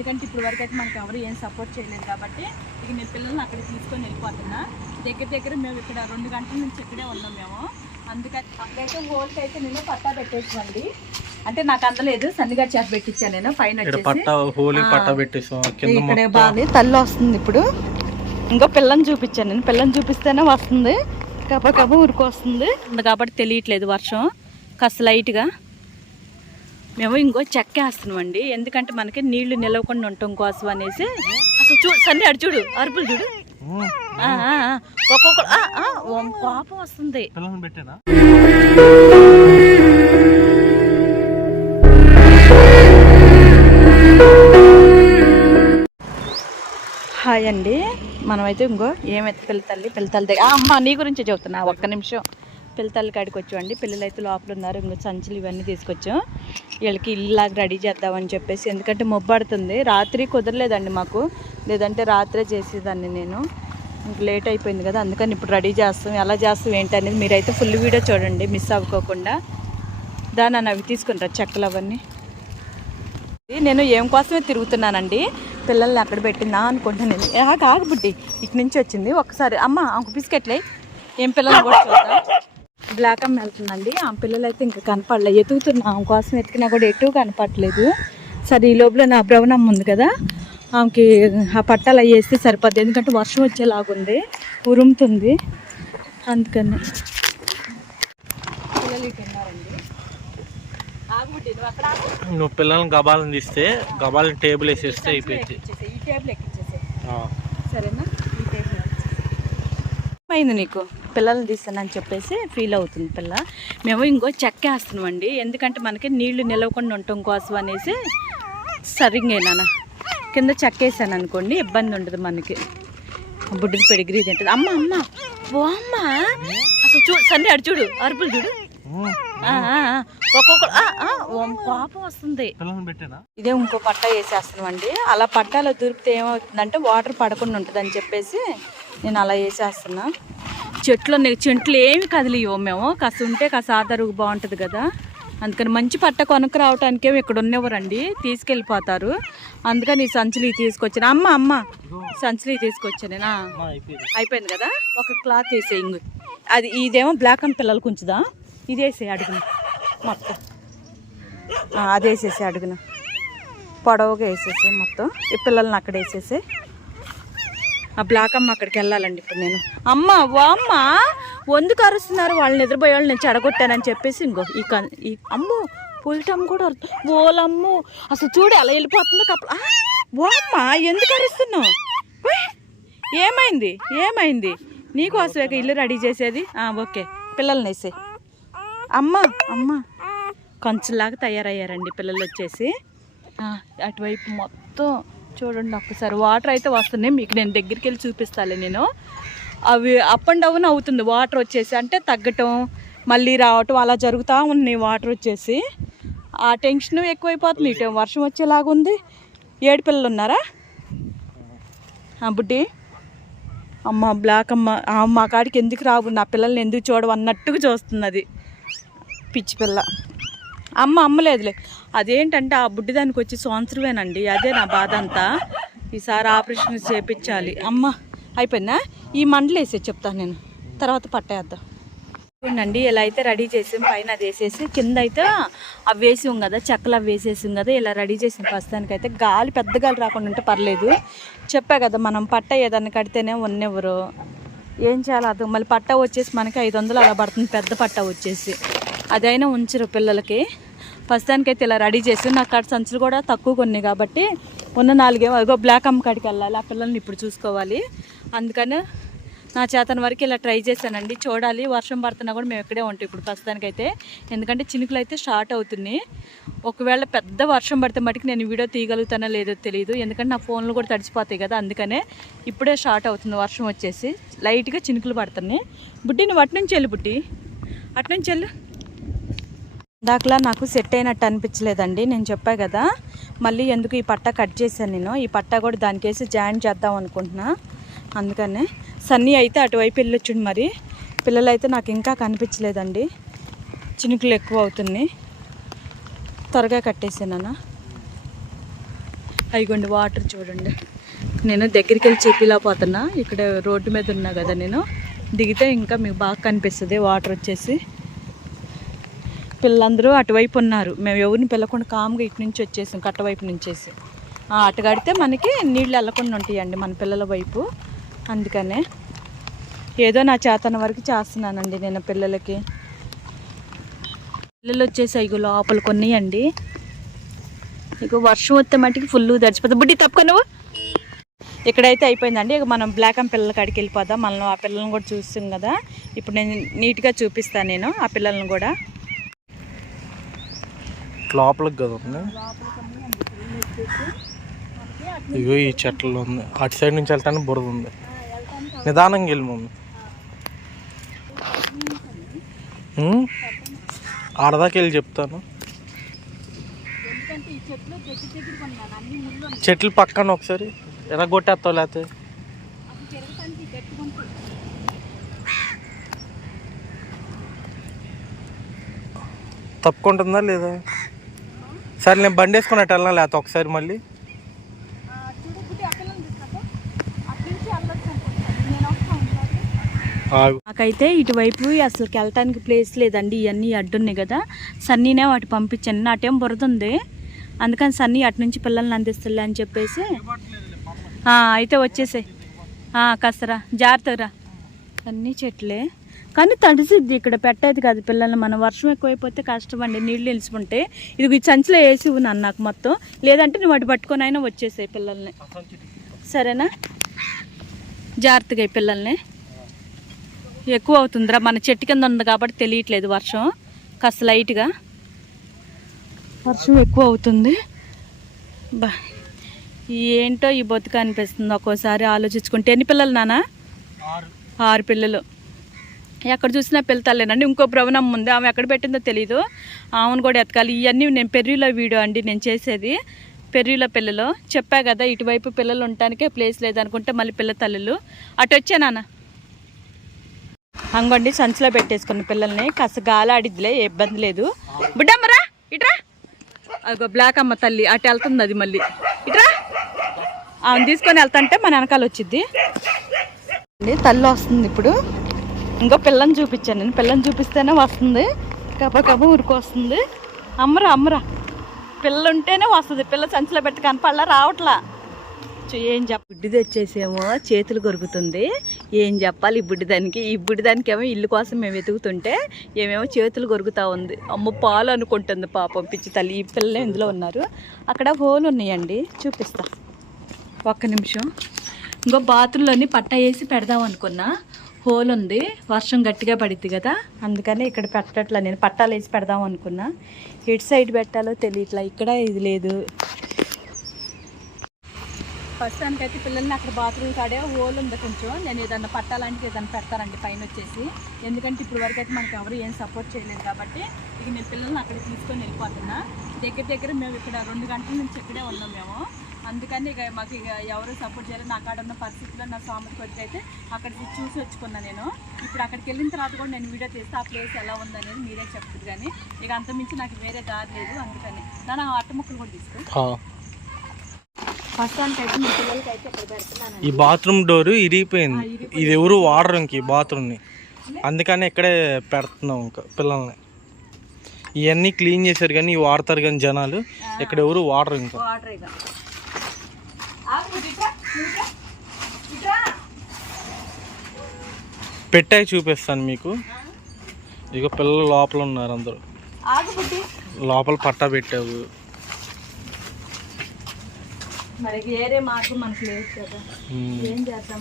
ఎందుకంటే ఇప్పుడు వరకు అయితే మనకి ఎవరు ఏం సపోర్ట్ చేయలేదు కాబట్టి ఇక నేను పిల్లల్ని అక్కడ తీసుకొని వెళ్ళిపోతున్నా. దగ్గర దగ్గర మేము ఇక్కడ రెండు గంటల నుంచి ఇక్కడే ఉన్నాం మేము. అందుకని అక్కడైతే హోల్కి అయితే నేను పట్టా పెట్టేసుకోండి అంటే నాకు అందలేదు. సన్నిగా చేత పెట్టించాను నేను. పైన ఇక్కడ బాగా తల్లి వస్తుంది ఇప్పుడు. ఇంకో పిల్లని చూపించాను నేను. పిల్లని చూపిస్తేనే వస్తుంది. కబ కబ ఉరికి వస్తుంది కాబట్టి తెలియట్లేదు వర్షం. కాస్త లైట్గా మేము ఇంకో చెక్కేస్తున్నామండి ఎందుకంటే మనకి నీళ్ళు నిలవకుండా ఉండటం కోసం అనేసి. అసలు చూడు సన్ని అడు చూడు అరుపులు చూడు. ఒక్కొక్క కోపం వస్తుంది. హాయ్ అండి. మనమైతే ఇంకో ఏమైతే పిల్లతల్లి పిల్లతల్లి దగ్గర అమ్మ నీ గురించి చెబుతున్నా ఒక్క నిమిషం. పిల్లతల్లి కాడికి వచ్చామండి. పిల్లలు అయితే లోపల ఉన్నారు. ఇంకో సంచులు ఇవన్నీ తీసుకొచ్చాం. వీళ్ళకి ఇల్లాగా రెడీ చేద్దామని చెప్పేసి ఎందుకంటే మొబ్బడుతుంది. రాత్రి కుదరలేదండి మాకు. లేదంటే రాత్రే చేసేదాన్ని నేను. ఇంక లేట్ అయిపోయింది కదా అందుకని ఇప్పుడు రెడీ చేస్తాం. ఎలా చేస్తాం ఏంటి అనేది మీరైతే ఫుల్ వీడియో చూడండి మిస్ అవ్వకోకుండా. దాని అవి తీసుకుంటారు చెక్కలు అవన్నీ. నేను ఏం కోసమే తిరుగుతున్నానండి? పిల్లల్ని అక్కడ పెట్టిందా అనుకుంటున్నాను నేను. కాకబుడ్డి ఆగు, ఇటు నుంచి వచ్చింది. ఒకసారి అమ్మ ఒక బిస్కెట్లే. ఏం పిల్లల్ని కూడా చూద్దాం బ్లాక్ అమ్మ వెళ్తుందండి. ఆ పిల్లలు అయితే ఇంకా కనపడలే. ఎతుకుతున్నా ఆమె కోసం ఎతికినా కూడా ఎటు కనపడలేదు. సరే ఈ లోపల నా బ్రవణమ్మ ఉంది కదా. ఆమెకి ఆ పట్టాలు అవి వేస్తే సరిపోద్ది. ఎందుకంటే వర్షం వచ్చేలాగుంది. ఉరుముతుంది. అందుకని. నువ్వు పిల్లల్ని గబాలను తీస్తే గబాలని టేబుల్ వేసేస్తే అయిపోయింది. సరేనా? అయింది నీకు? పిల్లల్ని తీస్తానని చెప్పేసి ఫీల్ అవుతుంది పిల్ల. మేము ఇంకో చెక్కేస్తున్నాం అండి ఎందుకంటే మనకి నీళ్ళు నిలవకుండా ఉండటం కోసం అనేసి సరిగ్గా కింద చెక్కేసాను అనుకోండి ఇబ్బంది ఉండదు మనకి. బుడ్డిది పెడిగిరి తింటుంది. అమ్మ అమ్మ ఓ అమ్మ అసలు చూడు సండే అడు చూడు అరుపులు చూడు. ఓ కోపం వస్తుంది. ఇదే ఇంకో పట్టా వేసేస్తున్నామండి. అలా పట్టాలో దొరికితే ఏమవుతుందంటే వాటర్ పడకుండా ఉంటుందని చెప్పేసి నేను అలా వేసేస్తున్నా చెట్లు ఉన్నాయి. చెట్లు ఏమి కదిలియో మేము. కాస్త ఉంటే కాస్త ఆధారుగు బాగుంటుంది కదా. అందుకని మంచి పట్ట కొనుక్కు రావటానికే ఇక్కడ ఉన్నవారండి? తీసుకెళ్ళిపోతారు. అందుకని ఈ సంచులు ఇవి తీసుకొచ్చాను. అమ్మ అమ్మ. సంచులు ఇవి తీసుకొచ్చానేనా అయిపోయింది కదా? ఒక క్లాత్ వేసే ఇంగు. అది ఇదేమో బ్లాక్ అండ్ పిల్లలకి ఉంచుదా? ఇది వేసే అడుగున. మొత్తం. ఆ, అది వేసేసి అడుగున. పొడవుగా వేసేసి మొత్తం. ఈ పిల్లల్ని అక్కడ వేసేసి ఆ బ్లాక్ అమ్మ అక్కడికి వెళ్ళాలండి ఇప్పుడు నేను. అమ్మ ఓ అమ్మ వందుకు అరుస్తున్నారు? వాళ్ళు నిద్రపోయే వాళ్ళు నేను చెడగొట్టానని చెప్పేసి ఇంకో ఈ కన్ ఈ అమ్మో పోయటం కూడా ఓలమ్ము ఓలమ్మో అసలు చూడు అలా వెళ్ళిపోతుందో కప్ప ఓ అమ్మ ఎందుకు అరుస్తున్నావు? ఏమైంది? ఏమైంది? నీకోసమే అసలు ఇల్లు రెడీ చేసేది? ఓకే పిల్లల్ని వేసే అమ్మ అమ్మ. కొంచెంలాగా తయారయ్యారండి పిల్లలు వచ్చేసి. అటువైపు మొత్తం చూడండి ఒక్కసారి. వాటర్ అయితే వస్తున్నాయి. మీకు నేను దగ్గరికి వెళ్ళి చూపిస్తాలే నేను. అవి అప్ అండ్ డౌన్ అవుతుంది. వాటర్ వచ్చేసి అంటే తగ్గటం మళ్ళీ రావటం అలా జరుగుతూ ఉన్నాయి వాటర్ వచ్చేసి. ఆ టెన్షన్ ఎక్కువైపోతుంది ఇటు వర్షం వచ్చేలాగుంది ఏడు పిల్లలు ఉన్నారా? ఆ, బుడ్డి. అమ్మ బ్లాక్ అమ్మ. మా కాడికి ఎందుకు రావు? నా పిల్లల్ని ఎందుకు చూడవు? అన్నట్టుగా చూస్తున్నది. పిచ్చి పిల్ల. అమ్మ అమ్మలేదులే అదేంటంటే ఆ బుడ్డి దానికి వచ్చి సంవత్సరమేనండి అదే నా బాధ అంతా ఈసారి ఆపరేషన్ చేపించాలి. అమ్మ అయిపోయినా ఈ మండలు వేసే చెప్తాను నేను. తర్వాత పట్టేద్దాం. అండి ఇలా అయితే రెడీ చేసాం పైన అది వేసేసి కింద అయితే అవి వేసాం కదా చెక్కలు అవి వేసేసాం కదా ఇలా రెడీ చేసాం. ప్రస్తుతానికి అయితే గాలి పెద్ద గాలి రాకుండా ఉంటే పర్లేదు. చెప్పా కదా మనం పట్ట ఏదన్నా కడితేనే ఉన్నెవరు? ఏం చేయాలి అది మళ్ళీ పట్ట వచ్చేసి మనకి ఐదు వందలు అలా పడుతుంది పెద్ద పట్ట వచ్చేసి. అదైనా ఉంచరు పిల్లలకి. ప్రస్తుతానికైతే ఇలా రెడీ చేసి నాకు కాడ సంచులు కూడా తక్కువ కొన్ని కాబట్టి ఉన్న నాలుగే అదిగో బ్లాక్ అమ్మ కాడికి వెళ్ళాలి. ఆ పిల్లల్ని ఇప్పుడు చూసుకోవాలి. అందుకని నా చేతన వరకు ఇలా ట్రై చేశానండి. చూడాలి వర్షం పడుతున్నా కూడా మేము ఇక్కడే ఉంటాం ఇప్పుడు ప్రస్తుతానికైతే. ఎందుకంటే చినుకులు అయితే స్టార్ట్ అవుతున్నాయి. ఒకవేళ పెద్ద వర్షం పడితే మటుకు నేను వీడియో తీయగలుగుతానో లేదో తెలియదు ఎందుకంటే నా ఫోన్లు కూడా తడిచిపోతాయి కదా అందుకనే ఇప్పుడే స్టార్ట్ అవుతుంది వర్షం వచ్చేసి. లైట్గా చినుకులు పడుతున్నాయి. బుడ్డి నువ్వు అటు నుంచి వెళ్ళు బుడ్డి. అటు నుంచి వెళ్ళు. దాకలా నాకు సెట్ అయినట్టు అనిపించలేదండి. నేను చెప్పా కదా మళ్ళీ ఎందుకు ఈ పట్ట కట్ చేశాను నేను? ఈ పట్ట కూడా దానికేసి జాయిన్ చేద్దాం అనుకుంటున్నా. అందుకనే సన్నీ అయితే అటువైపు వెళ్ళొచ్చుండు మరి. పిల్లలు అయితే నాకు ఇంకా కనిపించలేదండి. చినుకులు ఎక్కువ అవుతున్నాయి. త్వరగా కట్టేసానన్నా అయిగోండి వాటర్ చూడండి. నేను దగ్గరికి వెళ్ళి చెప్పిలేకపోతున్నా ఇక్కడ రోడ్డు మీద ఉన్నా కదా నేను. దిగితే ఇంకా మీకు బాగా కనిపిస్తుంది. వాటర్ వచ్చేసి. పిల్లలందరూ అటువైపు ఉన్నారు. మేము ఎవరిని పిల్లకుండా కామ్గా ఇటు నుంచి వచ్చేసాం కట్టవైపు నుంచేసి. అటు కడితే మనకి నీళ్ళు వెళ్ళకుండా ఉంటాయండి మన పిల్లల వైపు. అందుకనే ఏదో నా చేతన వరకు చేస్తున్నానండి నేను పిల్లలకి. పిల్లలు వచ్చేసి ఇగో లోపల కొన్నాయండి. ఇక వర్షం వస్తే మట్టికి ఫుల్ తడిచిపోతుంది బుడ్డి తప్పుకో నువ్వు. ఇక్కడైతే అయిపోయిందండి. ఇక మనం బ్లాక్ అండ్ పిల్లల కాడికి వెళ్ళిపోదాం. మనం ఆ పిల్లల్ని కూడా చూస్తాం కదా. ఇప్పుడు నేను నీట్గా చూపిస్తాను నేను ఆ పిల్లల్ని కూడా. లోపలికి కదా ఉంది. ఇగో ఈ చెట్లలో ఉంది. అటు సైడ్ నుంచి వెళ్తానే బురద ఉంది. నిదానంగా వెళ్ళి మమ్మీ ఉమ్? ఆడదాకా వెళ్ళి చెప్తాను. చెట్లు పక్కన ఒకసారి ఎలా కొట్టేస్తావు లేకపోతే? తప్పుకుంటుందా లేదా? సరే నేను బండి వేసుకున్నట్టు వెళ్ళాలి లేకపోతే ఒకసారి మళ్ళీ. నాకైతే ఇటువైపు అసలుకి వెళ్ళటానికి ప్లేస్ లేదండి. ఇవన్నీ అడ్డున్నాయి కదా. సన్నీనే వాటి పంపించాను. నాటేం బురద ఉంది. అందుకని సన్నీ అటు నుంచి పిల్లల్ని అందిస్తులే అని చెప్పేసి. ఆ, అయితే వచ్చేసాయి. కసరా జాగ్రత్తగా అన్నీ చెట్లే. కానీ తడిసిద్ది ఇక్కడ పెట్టేది కాదు పిల్లల్ని మనం. వర్షం ఎక్కువైపోతే కష్టం అండి నీళ్ళు నిలిచిపోతే ఇది ఈ సంచిలో వేసి ఉన్నాను నాకు మొత్తం. లేదంటే నువ్వు అటు పట్టుకొని అయినా వచ్చేసాయి పిల్లల్ని. సరేనా? జాగ్రత్తగా పిల్లల్ని. ఎక్కువ అవుతుందిరా మన చెట్టు కింద ఉంది కాబట్టి తెలియట్లేదు వర్షం. కాస్త లైట్గా. వర్షం ఎక్కువ అవుతుంది. బా ఏంటో ఈ బతుక అనిపిస్తుంది ఒక్కోసారి ఆలోచించుకుంటే. ఎన్ని పిల్లలు నానా ఆరు పిల్లలు. ఎక్కడ చూసినా పిల్లతల్లేనండి ఇంకో భ్రవణం ఉంది. ఆమె ఎక్కడ పెట్టిందో తెలీదు. ఆమెను కూడా ఎతకాలి ఇవన్నీ నేను పెర్రీలో వీడియో అండి నేను చేసేది. పెర్రీల పిల్లలు. చెప్పా కదా ఇటువైపు పిల్లలు ఉండటానికే ప్లేస్ లేదనుకుంటే మళ్ళీ పిల్ల తల్లులు. అటు వచ్చా నాన్న. అంగండి సంచిలో పెట్టేసుకున్న పిల్లల్ని కాస్త గాలి ఆడిద్దిలే ఏ ఇబ్బంది లేదు. బుడ్డమ్మరా ఇట్రా. అగో బ్లాక్ అమ్మ తల్లి అటు వెళ్తుంది అది మళ్ళీ. ఇట్రా. ఆమె తీసుకొని వెళ్తాంటే మన వెనకాల వచ్చింది అండి తల్లి వస్తుంది ఇప్పుడు. ఇంకో పిల్లని చూపించాను. నేను పిల్లని చూపిస్తేనే వస్తుంది. కబ కబ ఉరికొస్తుంది అమ్మరా అమ్మరా. పిల్ల ఉంటేనే వస్తుంది. పిల్ల సంచిలో పెట్టి కనపడలా రావట్లా. చూ- ఏం చెప్ప? బుడ్డి తెచ్చేసేమో చేతులు కొరుకుతుంది. ఏం చెప్పాలి ఈ బుడ్డిదానికి ఈ బుడ్డిదానికి ఏమో ఇల్లు కోసం మేము వెతుకుతుంటే ఏమేమో చేతులు కొరుకుతా ఉంది. అమ్మ పాలు అనుకుంటుంది పాపం పిచ్చి తల్లి. ఈ పిల్లలు ఇందులో ఉన్నారు. అక్కడ హోలు ఉన్నాయండి. చూపిస్తా. ఒక్క నిమిషం. ఇంకో బాత్రూంలోని పట్ట వేసి పెడదాం అనుకున్నా. హోల్ ఉంది వర్షం గట్టిగా పడిద్ది కదా. అందుకని ఇక్కడ పెట్టట్లా. నేను పట్టాలు వేసి పెడదాం అనుకున్నా. ఎటు సైడ్ పెట్టాలో తెలియట్లా. ఇక్కడ ఇది లేదు. ప్రస్తుతానికి అయితే పిల్లల్ని అక్కడ బాత్రూమ్ కాడే హోల్ ఉంది కొంచెం. నేను ఏదన్నా పట్టాలంటే ఏదన్నా పెడతానండి పైన వచ్చేసి. ఎందుకంటే ఇప్పుడు వరకు అయితే మనకు ఎవరు ఏం సపోర్ట్ చేయలేదు కాబట్టి ఇక నేను పిల్లల్ని అక్కడ తీసుకొని వెళ్ళిపోతున్నా. దగ్గర దగ్గర మేము ఇక్కడ రెండు గంటల నుంచి ఇక్కడే ఉన్నాం మేము. అందుకని ఇక మాకు ఇక ఎవరు సపోర్ట్ చేయలేదు. నాకు అక్కడ ఉన్న పరిస్థితిలో నా సామెత కొద్ది అయితే అక్కడికి చూసి వచ్చుకున్నా నేను. ఇప్పుడు అక్కడికి వెళ్ళిన తర్వాత కూడా నేను వీడియో తీస్తే ఆ ప్లేస్ ఎలా ఉందనేది మీరే చెప్తుంది కానీ ఇక అంతమించి నాకు వేరే దారి లేదు అందుకని. నా అట్ట ముక్కలు కూడా తీసుకో. ఈ బాత్రూమ్ డోర్ ఇరిగిపోయింది. ఇది ఎవరు వాడరు ఇంక ఈ బాత్రూమ్ని అందుకని ఇక్కడే పెడుతున్నాం ఇంకా పిల్లల్ని. ఇవన్నీ క్లీన్ చేశారు కానీ ఇవి వాడతారు కానీ జనాలు. ఇక్కడ ఎవరు వాడరు ఇంకా వాటర్ ఇక ఆగు, ఇట్రా, ఇట్రా, ఇట్రా. పెట్టాయి చూపిస్తాను మీకు. ఇక పిల్లలు లోపల ఉన్నారు అందరూ. లోపల పట్టా పెట్టావు. వేరే మార్గం మనకు లేదు కదా. ఏం చేద్దాం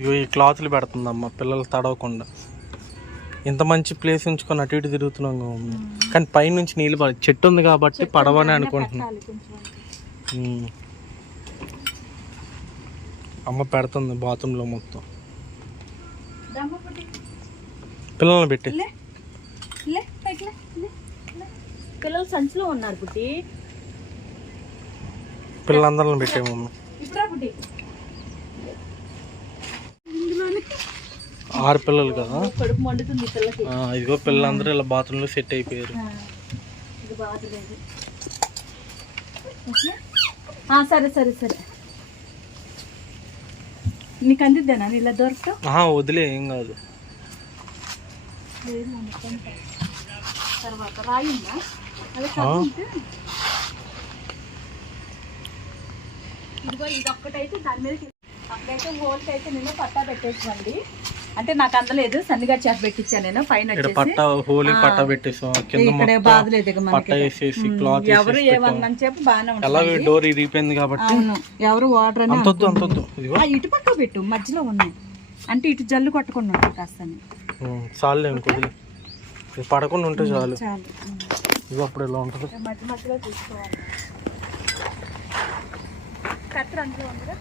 ఇగో ఈ క్లాత్లు పెడుతుందమ్మ పిల్లలు తడవకుండా. ఇంత మంచి ప్లేస్ ఉంచుకొని అటు ఇటు తిరుగుతున్నాం. కానీ పైనుంచి నీళ్ళు పడ చెట్టు ఉంది కాబట్టి పడవని అనుకుంటున్నాం. అమ్మ పెడుతుంది బాత్రూంలో మొత్తం. పిల్లల్ని పెట్టి. పిల్లలు సంచిలో ఉన్నారు పిల్లలందరిని పెట్టే మమ్మీ. ఆరు పిల్లలు కదా? ఇదిగో పిల్లలందరూ ఇలా బాత్రూంలో సెట్ అయిపోయారు. సరే సరే సరే. నీకు అందిద్దానా? ఇలా దొరకటం ఆహా వదిలే ఏం కాదు. తర్వాత రాయిందా. ఇదిగో ఇది ఒక్కటైతే దాని మీద అక్కడైతే హోల్కి అయితే నేను పట్టా పెట్టేసుకోండి అంటే నాకు అందలేదు సన్నిగా చేత పెట్టించాను నేను. పైన పట్ట హోలీ పట్ట పెట్టేసాం ఎవరు ఏమన్నా చెప్పి బాగానే ఎలా ఉంటుంది డోర్ ఇరిగిపోయింది కాబట్టి. ఎవరు వాటర్ అని ఇటు పక్క పెట్టు మధ్యలో ఉన్నాయి. అంటే ఇటు జల్లు కొట్టకుండా ఉంటుంది కాస్త. ఇది పడకుండా ఉంటే చాలు. చాలు. అప్పుడు ఇలా ఉంటుంది. మధ్య మధ్యలో తీసుకోవాలి. కత్తెర అందులో ఉందిగా.